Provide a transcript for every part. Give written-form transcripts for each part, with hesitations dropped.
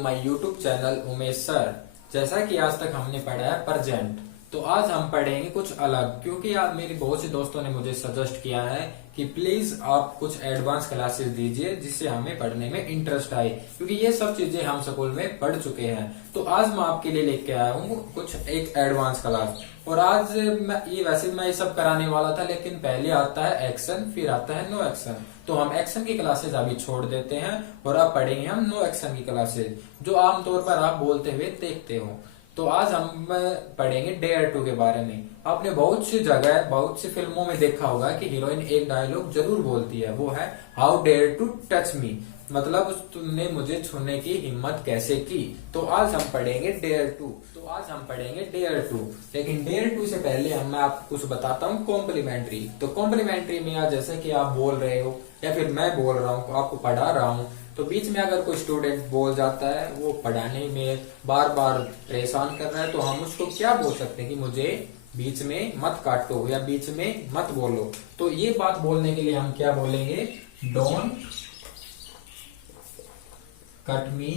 My YouTube channel Umesh sir. जैसा कि आज तक हमने पढ़ा है प्रेजेंट, तो आज हम पढ़ेंगे कुछ अलग, क्योंकि आप मेरे बहुत से दोस्तों ने मुझे सजेस्ट किया है कि प्लीज आप कुछ एडवांस क्लासेस दीजिए जिससे हमें पढ़ने में इंटरेस्ट आए, क्योंकि ये सब चीजें हम स्कूल में पढ़ चुके हैं। तो आज मैं आपके लिए लेके आया हूँ कुछ एक एडवांस क्लास। और आज मैं ये सब कराने वाला था, लेकिन पहले आता है एक्शन, फिर आता है नो एक्शन। तो हम एक्शन की क्लासेस अभी छोड़ देते हैं और अब पढ़ेंगे हम नो एक्शन की क्लासेस, जो आमतौर पर आप बोलते हुए देखते हो। तो आज हम पढ़ेंगे डेयर टू के बारे में। आपने बहुत सी जगह, बहुत सी फिल्मों में देखा होगा कि हीरोइन एक डायलॉग जरूर बोलती है, वो है how dare to touch me, मतलब तुमने मुझे छूने की हिम्मत कैसे की। तो आज हम पढ़ेंगे डेयर टू। तो आज हम पढ़ेंगे डेयर टू, लेकिन डेयर टू से पहले मैं आपको कुछ बताता हूँ कॉम्प्लीमेंट्री। तो कॉम्प्लीमेंट्री में आज जैसे कि आप बोल रहे हो या फिर मैं बोल रहा हूँ, आपको पढ़ा रहा हूँ, तो बीच में अगर कोई स्टूडेंट बोल जाता है, वो पढ़ाने में बार बार परेशान कर रहा है, तो हम उसको क्या बोल सकते हैं कि मुझे बीच में मत काटो या बीच में मत बोलो। तो ये बात बोलने के लिए हम क्या बोलेंगे, डोंट कट मी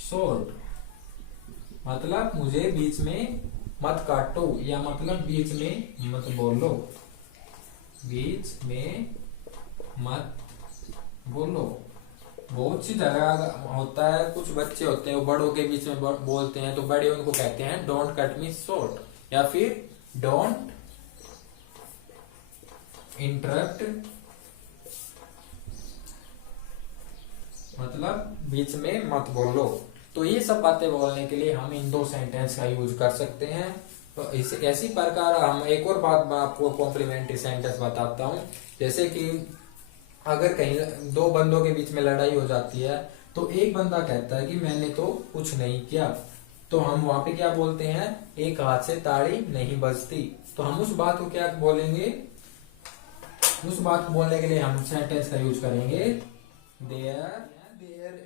शॉर्ट, मतलब मुझे बीच में मत काटो, या मतलब बीच में मत बोलो, बीच में मत बोलो। बहुत सी जगह होता है, कुछ बच्चे होते हैं वो बड़ों के बीच में बोलते हैं, तो बड़े उनको कहते हैं डोंट कट मी शॉर्ट, या फिर डोंट इंटरप्ट, मतलब बीच में मत बोलो। तो ये सब बातें बोलने के लिए हम इन दो सेंटेंस का यूज कर सकते हैं। तो इसी प्रकार हम एक और बात मैं आपको कॉम्प्लीमेंट्री सेंटेंस बताता हूँ। जैसे कि अगर कहीं दो बंदों के बीच में लड़ाई हो जाती है, तो एक बंदा कहता है कि मैंने तो कुछ नहीं किया, तो हम वहां पे क्या बोलते हैं, एक हाथ से ताड़ी नहीं बजती। तो हम उस बात को क्या बोलेंगे, उस बात को बोलने के लिए हम सेंटेंस का यूज करेंगे there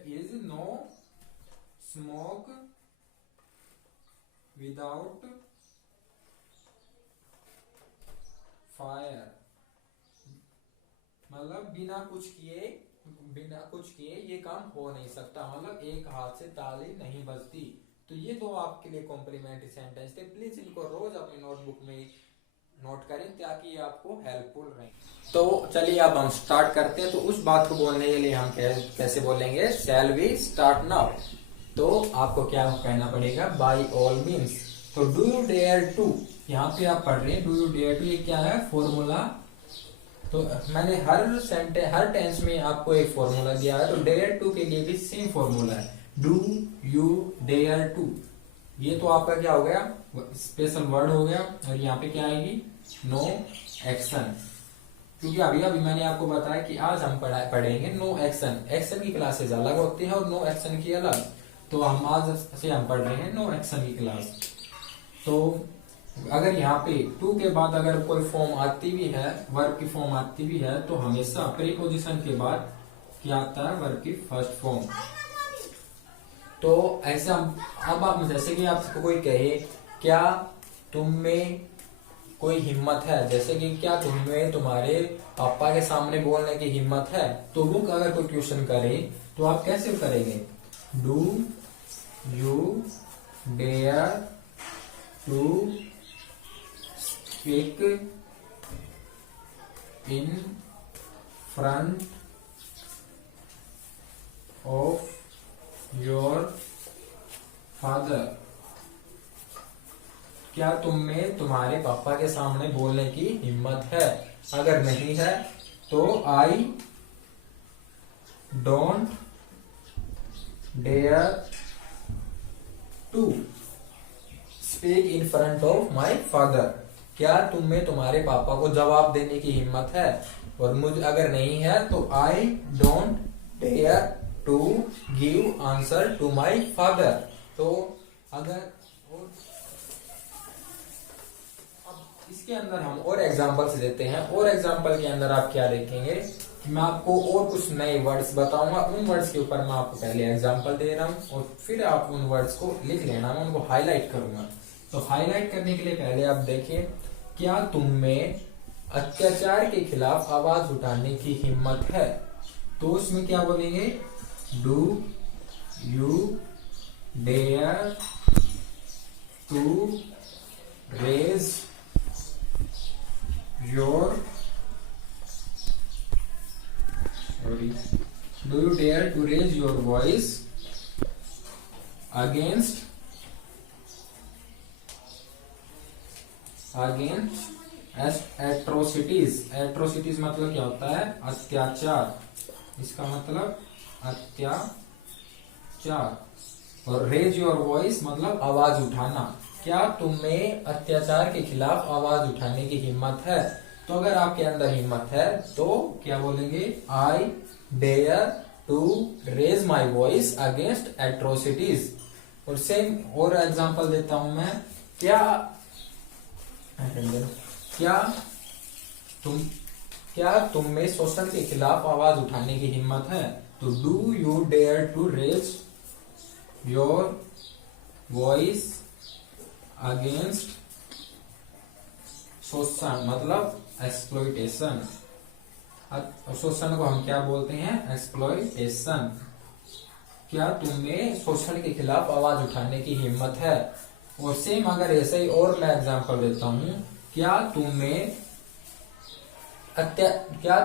is no smoke without fire, मतलब बिना कुछ किए ये काम हो नहीं सकता, मतलब एक हाथ से ताली नहीं बजती। तो ये दो आपके लिए कॉम्प्लीमेंट्री सेंटेंस थे। प्लीज इनको रोज अपनी नोटबुक में नोट करें ताकि ये आपको हेल्पफुल रहे। तो चलिए अब हम स्टार्ट करते हैं। तो उस बात को बोलने के लिए हम कैसे बोलेंगे, शैल वी स्टार्ट नाउ। तो आपको क्या कहना पड़ेगा, बाय ऑल मीन्स। तो डू यू डेयर टू, यहाँ पे आप पढ़ रहे हैं डू यू डेयर टू, ये क्या है, फॉर्मूला। तो मैंने हर टेंस में आपको एक फॉर्मूला दिया है, तो डेयर टू के लिए भी सेम फॉर्मूला है, डू यू डेयर टू। ये तो आपका क्या हो गया, स्पेशल वर्ड हो गया, और यहाँ पे क्या आएगी, नो एक्शन। क्योंकि अभी मैंने आपको बताया कि आज हम पढ़ेंगे नो एक्शन। एक्शन की क्लासेस अलग होती है और नो एक्शन की अलग। तो हम आज से हम पढ़ रहे हैं नो एक्शन की क्लास। तो अगर यहाँ पे टू के बाद अगर कोई फॉर्म आती भी है, वर्ब की फॉर्म आती भी है, तो हमेशा प्रीपोजिशन के बाद क्या आता है, वर्ब की फर्स्ट फॉर्म। तो ऐसा अब आप जैसे कि आपको कोई कहे क्या तुम में कोई हिम्मत है, जैसे कि क्या तुम में तुम्हारे पापा के सामने बोलने की हिम्मत है, तो वो अगर कोई क्वेश्चन करे तो आप कैसे करेंगे, do you dare to speak in front of your father, क्या तुम में तुम्हारे पापा के सामने बोलने की हिम्मत है। अगर नहीं है तो I don't dare to speak in front of my father, क्या तुम में तुम्हारे पापा को जवाब देने की हिम्मत है। और मुझे अगर नहीं है तो I don't dare to give answer to my father. तो अगर इसके अंदर हम और एग्जाम्पल्स देते हैं, और एग्जाम्पल के अंदर आप क्या देखेंगे, मैं आपको और कुछ नए वर्ड्स बताऊंगा, उन वर्ड्स के ऊपर मैं आपको पहले एग्जाम्पल दे रहा हूं और फिर आप उन वर्ड्स को लिख लेना, मैं उनको हाईलाइट करूंगा। तो हाईलाइट करने के लिए पहले आप देखिए, क्या तुम में अत्याचार के खिलाफ आवाज उठाने की हिम्मत है। तो उसमें क्या बोलेंगे, do you dare to raise your do you dare to raise your voice against atrocities? atrocities मतलब क्या होता है? अत्याचार। इसका मतलब अत्याचार। और रेज योर वॉइस मतलब आवाज उठाना। क्या तुम्हें अत्याचार के खिलाफ आवाज उठाने की हिम्मत है? तो अगर आपके अंदर हिम्मत है तो क्या बोलेंगे? I dare to raise my voice against atrocities. और सेम और एग्जांपल देता हूं मैं। क्या तुम में शोषण के खिलाफ आवाज उठाने की हिम्मत है? तो do you dare to raise your voice against शोषण मतलब एक्सप्लॉइटेशन। शोषण को हम क्या बोलते हैं? एक्सप्लॉइटेशन। क्या तुम्हें शोषण के खिलाफ आवाज उठाने की हिम्मत है? और सेम अगर ऐसे ही और मैं एग्जांपल देता हूं। क्या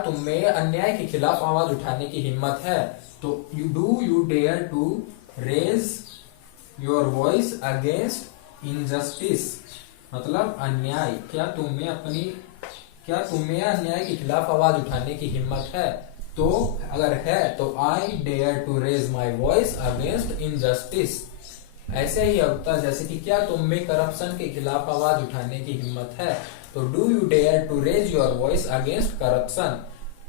तुम्हें अन्याय के खिलाफ आवाज उठाने की हिम्मत है? तो do you dare to raise your voice against injustice मतलब अन्याय। क्या तुम्हें अन्याय के खिलाफ आवाज उठाने की हिम्मत है? तो अगर है तो I dare to raise my voice against injustice. ऐसे ही होता है जैसे कि क्या तुम में करप्शन के खिलाफ आवाज उठाने की हिम्मत है? तो do you dare to raise your voice against corruption.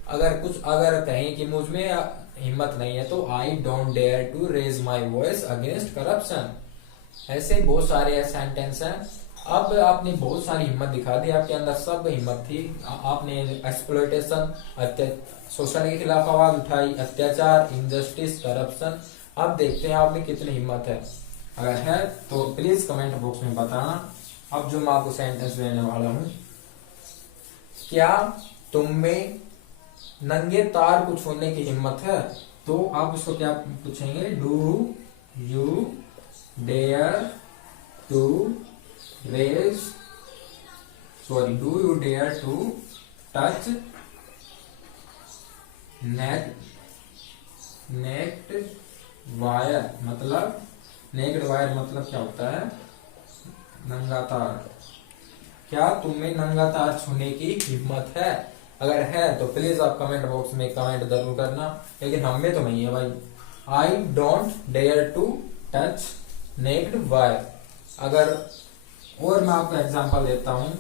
अगर कहें कि मुझ में हिम्मत नहीं है तो I don't dare to raise my voice against corruption. ऐसे बहुत सारे सेंटेंस हैं। अब आपने बहुत सारी हिम्मत दिखा दी, आपके अंदर सब हिम्मत थी। आपने एक्सप्लॉइटेशन शोषण के खिलाफ आवाज उठाई, अत्याचार, इनजस्टिस, करप्शन। अब देखते हैं आप में कितनी हिम्मत है। अगर है तो प्लीज कमेंट बॉक्स में बताना। अब जो मैं आपको सेंटेंस देने वाला हूं। क्या तुम में नंगे तार को छूने की हिम्मत है? तो आप उसको क्या पूछेंगे? Do you dare to do you dare to touch naked wire मतलब नेक्ड वायर मतलब क्या होता है? नंगा तार। क्या तुम्हें नंगा तार छूने की हिम्मत है? अगर है तो प्लीज आप कमेंट बॉक्स में कमेंट जरूर करना। लेकिन हम में तो नहीं है भाई। I don't dare to touch naked wire. अगर और मैं आपको एग्जांपल देता हूं।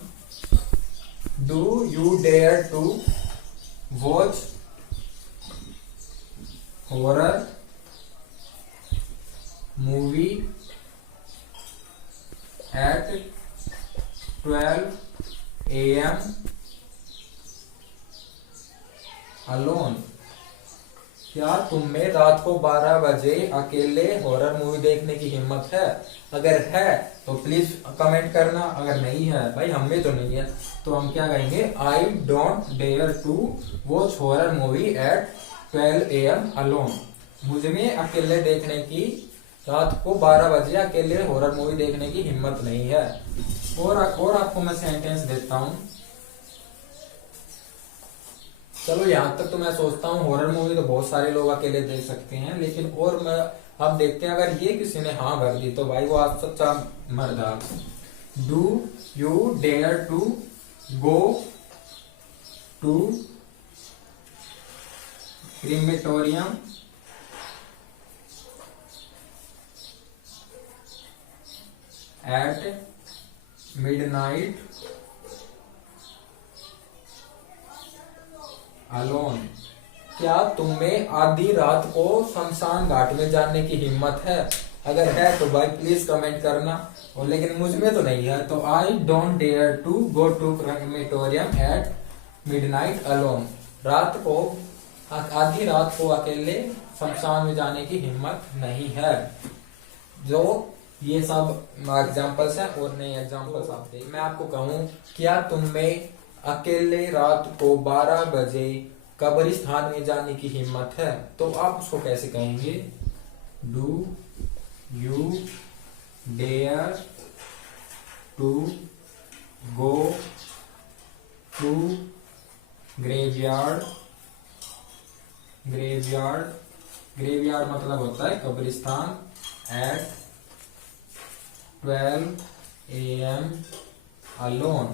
Do you dare to watch horror movie at 12 AM alone. क्या तुम में रात को 12 बजे अकेले हॉरर मूवी देखने की हिम्मत है? अगर है तो प्लीज कमेंट करना। अगर नहीं है भाई, हम में तो नहीं है, तो हम क्या कहेंगे? I don't dare to watch horror movie at 12 AM alone. मुझ में अकेले देखने की, रात को 12 बजे अकेले हॉरर मूवी देखने की हिम्मत नहीं है। और आपको मैं सेंटेंस देता हूं। चलो यहाँ तक तो मैं सोचता हूँ हॉरर मूवी तो बहुत सारे लोग अकेले देख सकते हैं। लेकिन और मैं अब देखते हैं, अगर ये किसी ने हाँ भर दी तो भाई वो आप सच्चा मर्द। Do you dare to go to crematorium at midnight alone. क्या तुम्हें आधी रात को शमशान घाट में जाने की हिम्मत है? अगर है तो भाई प्लीज कमेंट करना। और लेकिन मुझ में तो नहीं है, तो I don't dare to go to crematorium at midnight alone. आधी रात को अकेले शमशान में जाने की हिम्मत नहीं है। जो ये सब एग्जाम्पल्स हैं और नए एग्जाम्पल्स आप देख। मैं आपको कहूँ, क्या तुम में अकेले रात को 12 बजे कब्रिस्तान में जाने की हिम्मत है, तो आप उसको कैसे कहेंगे? Do you dare to go to graveyard? Graveyard मतलब होता है कब्रिस्तान। एट 12 AM अलोन,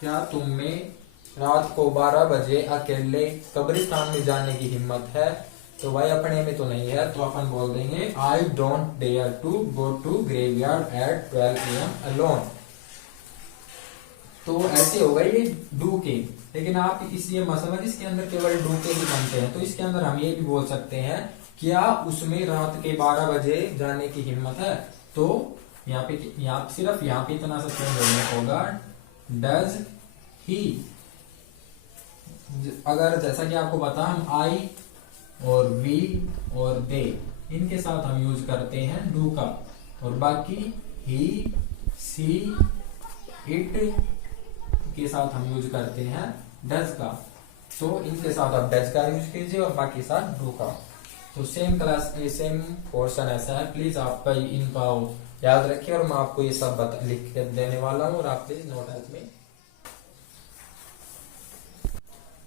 क्या तुम में रात को 12 बजे अकेले कब्रिस्तान में जाने की हिम्मत है? तो भाई अपने में तो नहीं है, तो अपन बोल देंगे I don't dare to go to graveyard at 12 AM alone. तो ऐसे होगा ये डू के, लेकिन आप इसलिए मत समझ इसके अंदर केवल डू के ही बनते हैं। तो इसके अंदर हम ये भी बोल सकते हैं, क्या उसमें रात के 12 बजे जाने की हिम्मत है? तो यहाँ सिर्फ यहाँ पे इतना सा चेंज होने होगा, डज ही। अगर जैसा कि आपको पता हम आई और वी और दे इनके साथ हम यूज करते हैं डू का, और बाकी ही सी इट के साथ हम यूज करते हैं डज का। तो इनके साथ आप डज का यूज कीजिए और बाकी साथ डू का। तो सेम क्लास सेम पोर्शन ऐसा है, प्लीज आप इनका याद रखिए और मैं आपको ये सब लिख के देने वाला हूँ और आप प्लीज नोट हेल्प में।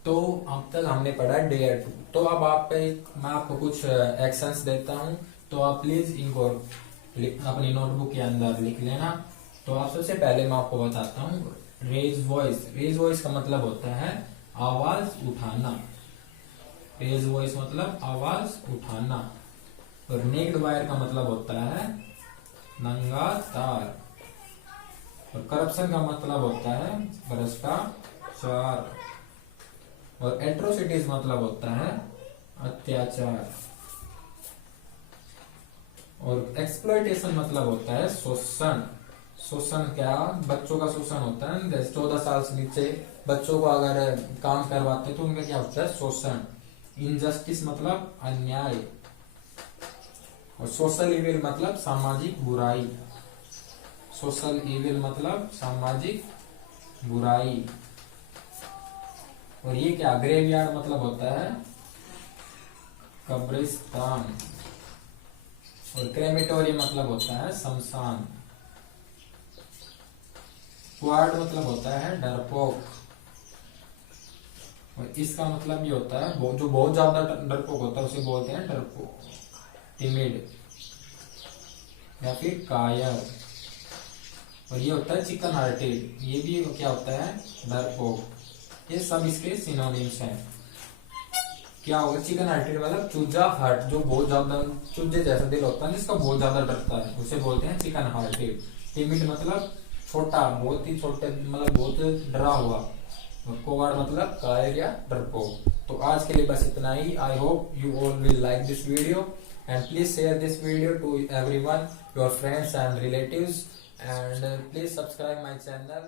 तो अब तक हमने पढ़ा डेयर टू। तो अब मैं आपको कुछ एक्शंस देता हूँ, तो आप प्लीज इनको अपनी नोटबुक के अंदर लिख लेना। तो आप सबसे पहले मैं आपको बताता हूँ रेज वॉइस। रेज वॉइस का मतलब होता है आवाज उठाना। रेज वॉइस मतलब आवाज उठाना। और नेक्ड वायर का मतलब होता है नंगा तार। और करप्शन का मतलब होता है भ्रष्टाचार। और एट्रोसिटीज मतलब होता है अत्याचार। और एक्सप्लॉयटेशन मतलब होता है शोषण। शोषण क्या? बच्चों का शोषण होता है, जैसे 14 साल से नीचे बच्चों को अगर काम करवाते तो उनका क्या होता है? शोषण। इनजस्टिस मतलब अन्याय। और सोशल इविल मतलब सामाजिक बुराई। सोशल इविल मतलब सामाजिक बुराई। और ये क्या? ग्रेवयार्ड मतलब होता है कब्रिस्तान। और क्रेमेटोरियम मतलब होता है शमशान। क्वार्ड मतलब होता है डरपोक। और इसका मतलब ये होता है जो बहुत ज्यादा डरपोक होता है उसे बोलते हैं डरपोक, टिमिड या फिर कायर। और ये होता है चिकन हार्टेड, ये भी क्या होता है? डरपोक। ये सब इसके सिनोनिम्स हैं। क्या होगा? चिकन हार्टेड मतलब चूजा हार्ट, जो बहुत ज्यादा चूजे जैसा दिल होता है जिसका बहुत ज्यादा डरता है उसे बोलते हैं चिकन हार्टेड। टिमिड मतलब छोटा, बहुत ही छोटे मतलब बहुत डरा हुआ। और कोवार्ड मतलब कायर या डरपोक। तो आज के लिए बस इतना ही। I hope you all will like this video and please share this video to everyone, your friends and relatives, and please subscribe my channel.